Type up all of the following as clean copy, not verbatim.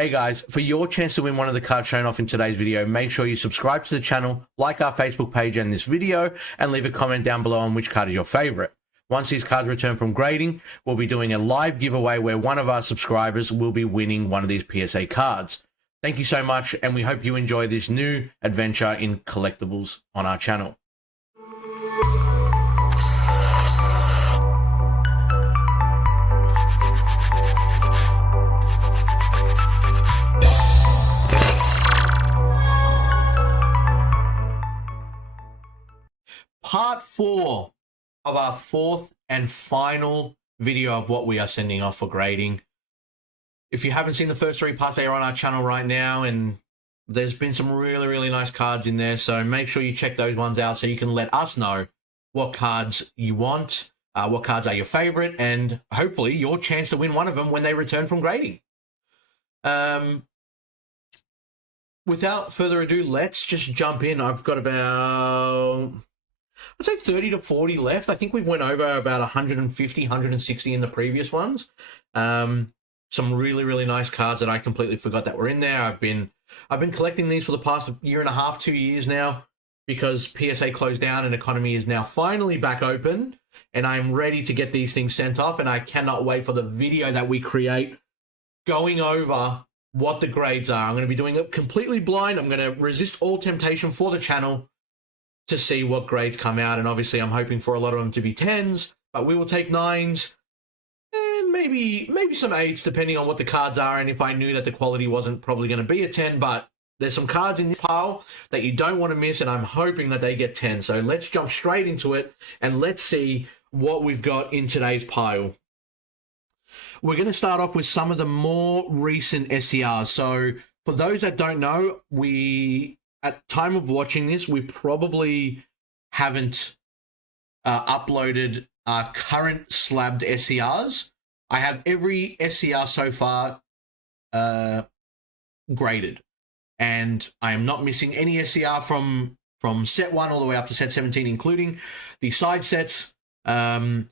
Hey guys, for your chance to win one of the cards shown off in today's video, make sure you subscribe to the channel, like our Facebook page and this video, and leave a comment down below on which card is your favorite. Once these cards return from grading, we'll be doing a live giveaway where one of our subscribers will be winning one of these PSA cards. Thank you so much, and we hope you enjoy this new adventure in collectibles on our channel. Part 4 of our fourth and final video of what we are sending off for grading. If you haven't seen the first 3 parts, they are on our channel right now, and there's been some really nice cards in there, so make sure you check those ones out so you can let us know what cards you want, what cards are your favorite, and hopefully your chance to win one of them when they return from grading. Without further ado, let's just jump in. I've got about, I'd say 30 to 40 left. I think we went over about 150, 160 in the previous ones. Some really nice cards that I completely forgot that were in there. I've been collecting these for the past year and a half, 2 years now, because PSA closed down and economy is now finally back open, and I'm ready to get these things sent off, and I cannot wait for the video that we create going over what the grades are. I'm going to be doing it completely blind. I'm going to resist all temptation for the channel to see what grades come out, and obviously I'm hoping for a lot of them to be 10s, but we will take 9s and maybe some 8s depending on what the cards are, and if I knew that the quality wasn't probably going to be a 10, but there's some cards in this pile that you don't want to miss, and I'm hoping that they get 10. So let's jump straight into it and let's see what we've got in today's pile. We're going to start off with some of the more recent SCRs. So for those that don't know, at time of watching this, we probably haven't uploaded our current slabbed SCRs. I have every SCR so far graded, and I am not missing any SCR from set 1 all the way up to set 17, including the side sets, and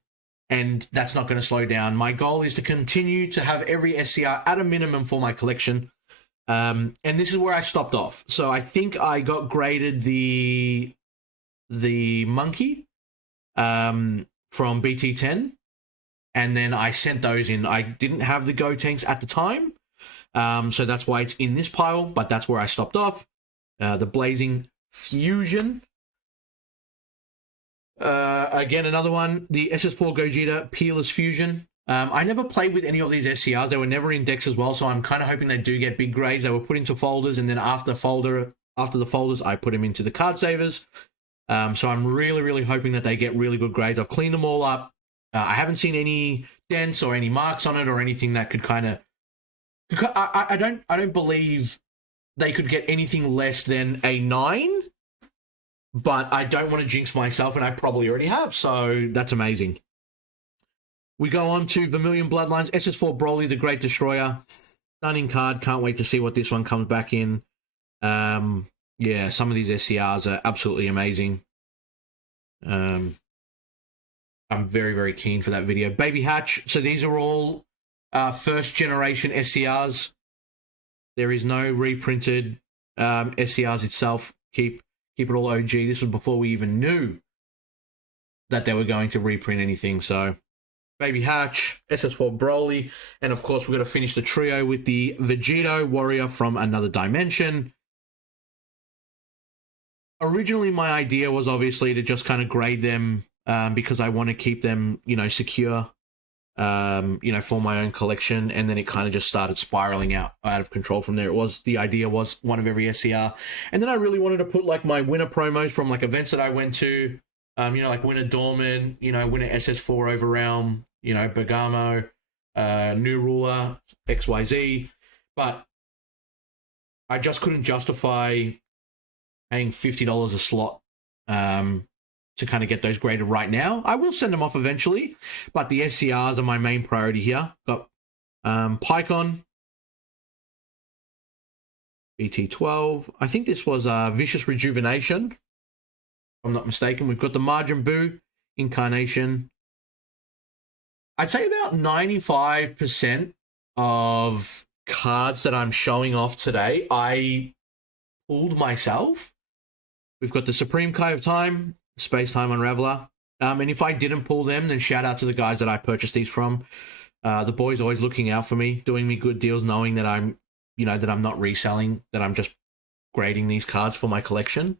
that's not going to slow down. My goal is to continue to have every SCR at a minimum for my collection. And this is where I stopped off. So I think I got graded the monkey from BT10, and then I sent those in. I didn't have the Go tanks at the time, so that's why it's in this pile, but that's where I stopped off. The Blazing Fusion. Again, another one, the SS4 Gogeta Peerless Fusion. I never played with any of these SCRs. They were never in decks as well, so I'm kind of hoping they do get big grades. They were put into folders, and then after the folders, I put them into the card savers. So I'm really hoping that they get really good grades. I've cleaned them all up. I haven't seen any dents or any marks on it or anything that could kind of... I don't believe they could get anything less than a 9, but I don't want to jinx myself, and I probably already have, so that's amazing. We go on to Vermilion Bloodlines, SS4 Broly, the Great Destroyer. Stunning card. Can't wait to see what this one comes back in. Yeah, some of these SCRs are absolutely amazing. I'm very keen for that video. Baby Hatch. So these are all first generation SCRs. There is no reprinted SCRs itself. Keep it all OG. This was before we even knew that they were going to reprint anything, so... Baby Hatch, SS4 Broly, and of course we're going to finish the trio with the Vegito Warrior from Another Dimension. Originally, my idea was obviously to just kind of grade them because I want to keep them, secure, for my own collection, and then it kind of just started spiraling out of control from there. The idea was one of every SCR, and then I really wanted to put like my winner promos from like events that I went to, like Winner Dorman, Winner SS4 Over Realm, Bergamo, New Ruler, XYZ, but I just couldn't justify paying $50 a slot to kind of get those graded right now. I will send them off eventually, but the SCRs are my main priority here. Got Pycon, BT12. I think this was Vicious Rejuvenation, if I'm not mistaken. We've got the Majin Buu Incarnation. I'd say about 95% of cards that I'm showing off today, I pulled myself. We've got the Supreme Kai of Time, Space Time Unraveler. And if I didn't pull them, then shout out to the guys that I purchased these from. The boys always looking out for me, doing me good deals, knowing that I'm, that I'm not reselling, that I'm just grading these cards for my collection.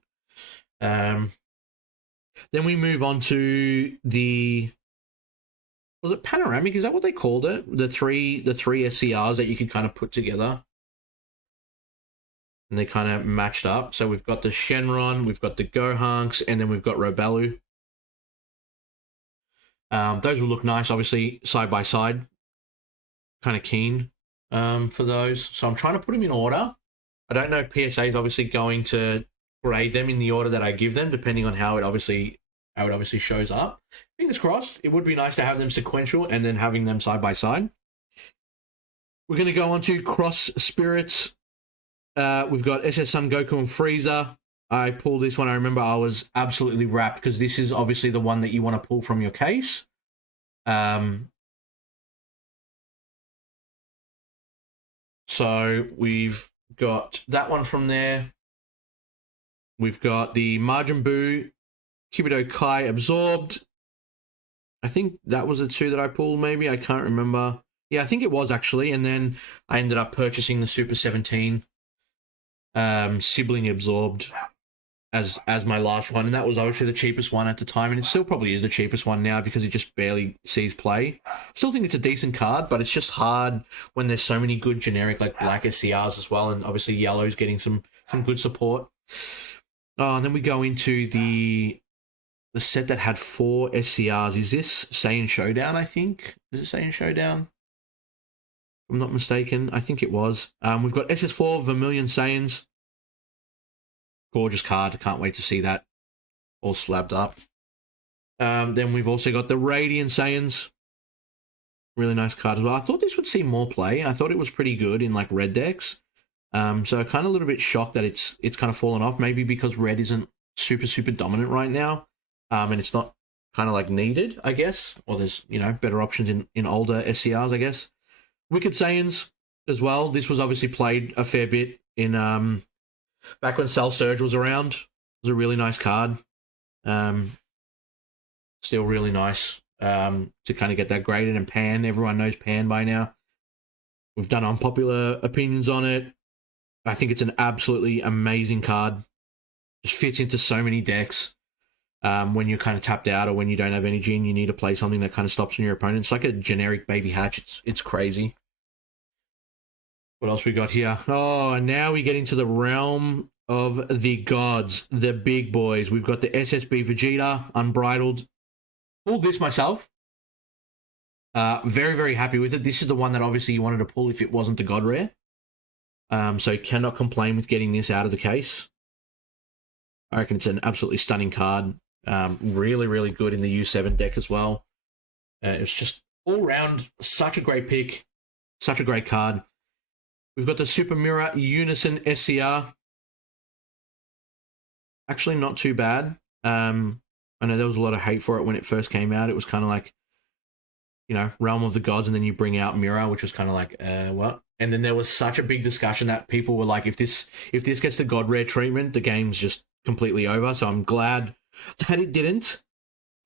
Then we move on to the, was it panoramic? Is that what they called it? The three SCRs that you could kind of put together. And they kind of matched up. So we've got the Shenron, we've got the Gohanks, and then we've got Robelu. Those will look nice, obviously, side by side. Kind of keen for those. So I'm trying to put them in order. I don't know if PSA is obviously going to grade them in the order that I give them, depending on how it obviously shows up. Fingers crossed. It would be nice to have them sequential and then having them side by side. We're going to go on to Cross Spirits. We've got SS Sun Goku and Frieza. I pulled this one. I remember I was absolutely wrapped because this is obviously the one that you want to pull from your case. So we've got that one from there. We've got the Majin Buu, Kibido Kai Absorbed. I think that was the two that I pulled, maybe. I can't remember. Yeah, I think it was actually. And then I ended up purchasing the Super 17 Sibling Absorbed as my last one. And that was obviously the cheapest one at the time. And it still probably is the cheapest one now because it just barely sees play. Still think it's a decent card, but it's just hard when there's so many good generic like black SCRs as well. And obviously yellow's getting some good support. Oh, and then we go into the set that had 4 SCRs. Is this Saiyan Showdown, I think? Is it Saiyan Showdown? If I'm not mistaken. I think it was. We've got SS4 Vermilion Saiyans. Gorgeous card. I can't wait to see that all slabbed up. Then we've also got the Radiant Saiyans. Really nice card as well. I thought this would see more play. I thought it was pretty good in like red decks. So kind of a little bit shocked that it's kind of fallen off. Maybe because red isn't super dominant right now. And it's not kind of like needed, I guess. Or there's, better options in older SCRs, I guess. Wicked Saiyans as well. This was obviously played a fair bit in back when Cell Surge was around. It was a really nice card. Still really nice to kind of get that graded. And Pan, everyone knows Pan by now. We've done unpopular opinions on it. I think it's an absolutely amazing card. Just fits into so many decks. When you're kind of tapped out or when you don't have energy and you need to play something that kind of stops on your opponent. It's like a generic baby hatch. It's crazy. What else we got here? Oh, and now we get into the realm of the gods, the big boys. We've got the SSB Vegeta, Unbridled. Pulled this myself. Very, very happy with it. This is the one that obviously you wanted to pull if it wasn't the God Rare. So cannot complain with getting this out of the case. I reckon it's an absolutely stunning card. Really, really good in the U7 deck as well. It's just all round such a great pick. Such a great card. We've got the Super Mirror Unison SCR. Actually, not too bad. I know there was a lot of hate for it when it first came out. It was kind of like, Realm of the Gods, and then you bring out Mirror, which was kind of like, what? And then there was such a big discussion that people were like, if this gets the God Rare treatment, the game's just completely over. So I'm glad that it didn't.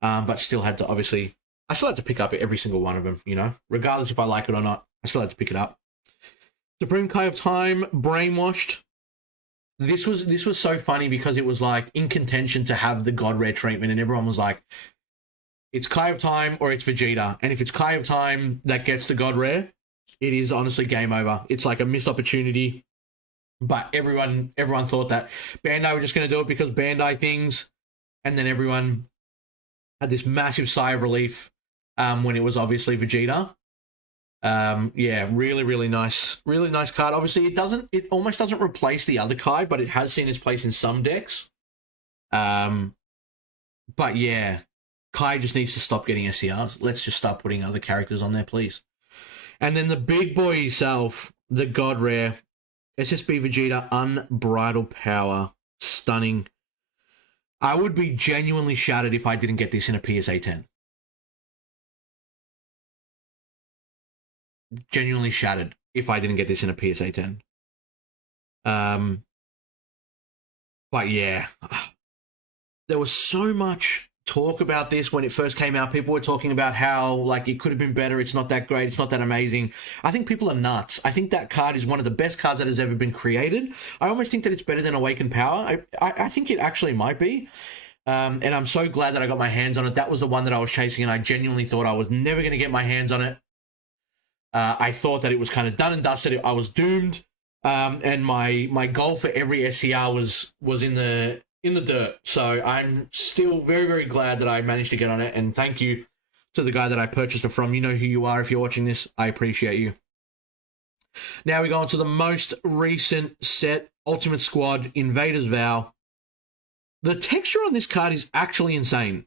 But still had to, obviously, I still had to pick up every single one of them, regardless if I like it or not. I still had to pick it up. Supreme Kai of Time, Brainwashed. This was so funny because it was like in contention to have the God Rare treatment, and everyone was like, it's Kai of Time or it's Vegeta. And if it's Kai of Time that gets the God Rare, it is honestly game over. It's like a missed opportunity. But everyone thought that Bandai were just going to do it because Bandai things, and then everyone had this massive sigh of relief when it was obviously Vegeta. Yeah, really, really nice card. Obviously, it almost doesn't replace the other Kai, but it has seen its place in some decks. But yeah, Kai just needs to stop getting SCRs. Let's just start putting other characters on there, please. And then the big boy himself, the God Rare, SSB Vegeta, Unbridled Power. Stunning. I would be genuinely shattered if I didn't get this in a PSA 10. Genuinely shattered. if I didn't get this in a PSA 10. But yeah, there was so much talk about this when it first came out. People were talking about how, like, it could have been better. It's not that great. It's not that amazing. I think people are nuts. I think that card is one of the best cards that has ever been created. I almost think that it's better than Awakened Power. I think it actually might be. And I'm so glad that I got my hands on it. That was the one that I was chasing, and I genuinely thought I was never going to get my hands on it. I thought that it was kind of done and dusted. I was doomed. And my goal for every SCR was in the dirt. So I'm still very, very glad that I managed to get on it. And thank you to the guy that I purchased it from. You know who you are if you're watching this. I appreciate you. Now we go on to the most recent set, Ultimate Squad Invaders Vow. The texture on this card is actually insane.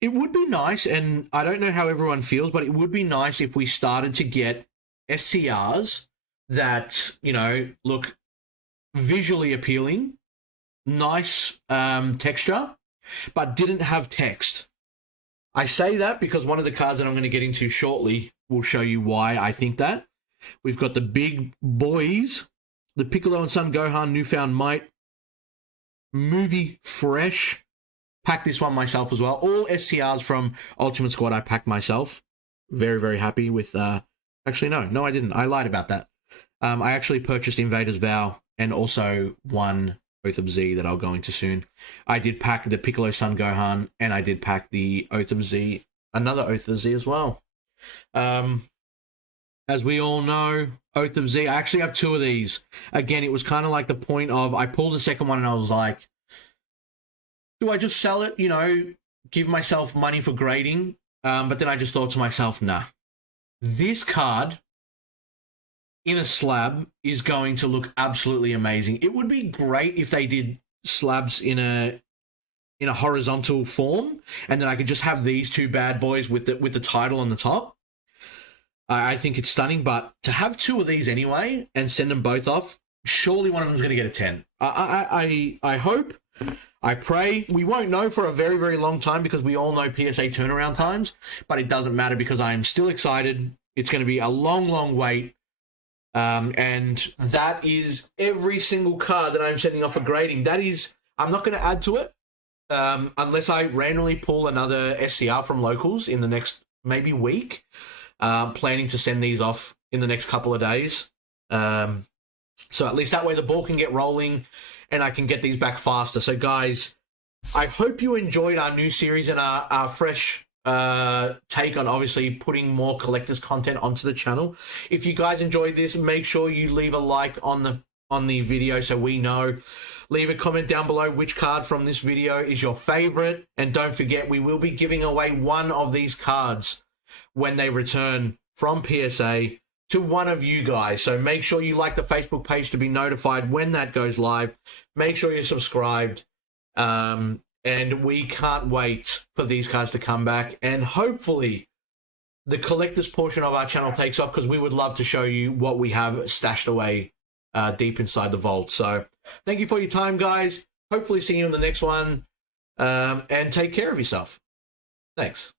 It would be nice, and I don't know how everyone feels, but it would be nice if we started to get SCRs that, you know, look visually appealing, nice texture, but didn't have text. I say that because one of the cards that I'm going to get into shortly will show you why I think that. We've got the big boys, the Piccolo and Son Gohan Newfound Might, movie fresh. Packed this one myself as well. All SCRs from Ultimate Squad I packed myself. Very, very happy with... Actually, no, I didn't. I lied about that. I actually purchased Invaders Vow and also one Oath of Z that I'll go into soon. I did pack the Piccolo Son Gohan, and I did pack the Oath of Z, another Oath of Z as well. As we all know, Oath of Z, I actually have two of these. Again, it was kind of like the point of, I pulled the second one and I was like, do I just sell it, you know, give myself money for grading? But then I just thought to myself, nah. This card in a slab is going to look absolutely amazing. It would be great if they did slabs in a horizontal form, and then I could just have these two bad boys with the title on the top. I think it's stunning, but to have two of these anyway and send them both off, surely one of them's going to get a 10. I hope, I pray. We won't know for a very, very long time because we all know PSA turnaround times, but it doesn't matter because I am still excited. It's going to be a long, long wait. And that is every single card that I'm sending off for grading. That is, I'm not going to add to it unless I randomly pull another SCR from locals in the next maybe week. Planning to send these off in the next couple of days. So at least that way the ball can get rolling and I can get these back faster. So guys, I hope you enjoyed our new series and our fresh take on obviously putting more collectors content onto the channel. If you guys enjoyed this, make sure you leave a like on the video so we know. Leave a comment down below which card from this video is your favorite. And don't forget, we will be giving away one of these cards when they return from PSA to one of you guys. So make sure you like the Facebook page to be notified when that goes live. Make sure you're subscribed. And we can't wait for these cards to come back. And hopefully the collector's portion of our channel takes off because we would love to show you what we have stashed away deep inside the vault. So thank you for your time, guys. Hopefully see you in the next one. And take care of yourself. Thanks.